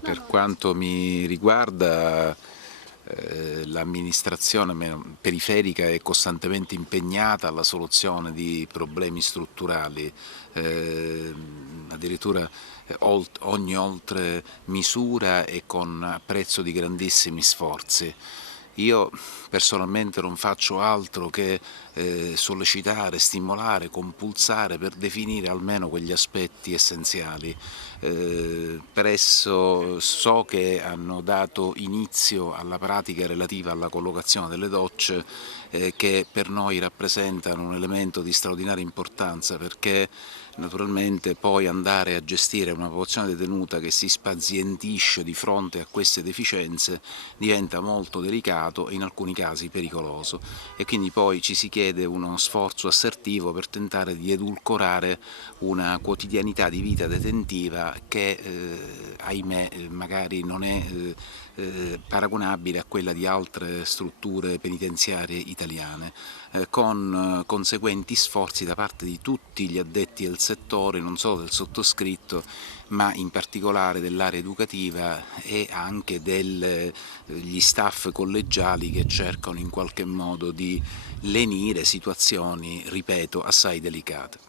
Per quanto mi riguarda, l'amministrazione periferica è costantemente impegnata alla soluzione di problemi strutturali, addirittura ogni oltre misura e con apprezzo di grandissimi sforzi. Io personalmente non faccio altro che sollecitare, stimolare, compulsare per definire almeno quegli aspetti essenziali. Per esso so che hanno dato inizio alla pratica relativa alla collocazione delle docce, che per noi rappresentano un elemento di straordinaria importanza, perché naturalmente poi andare a gestire una popolazione detenuta che si spazientisce di fronte a queste deficienze diventa molto delicato e in alcuni casi pericoloso, e quindi poi ci si chiede uno sforzo assertivo per tentare di edulcorare una quotidianità di vita detentiva che ahimè magari non è paragonabile a quella di altre strutture penitenziarie italiane, con conseguenti sforzi da parte di tutti gli addetti del settore, non solo del sottoscritto, ma in particolare dell'area educativa e anche degli staff collegiali che cercano in qualche modo di lenire situazioni, ripeto, assai delicate.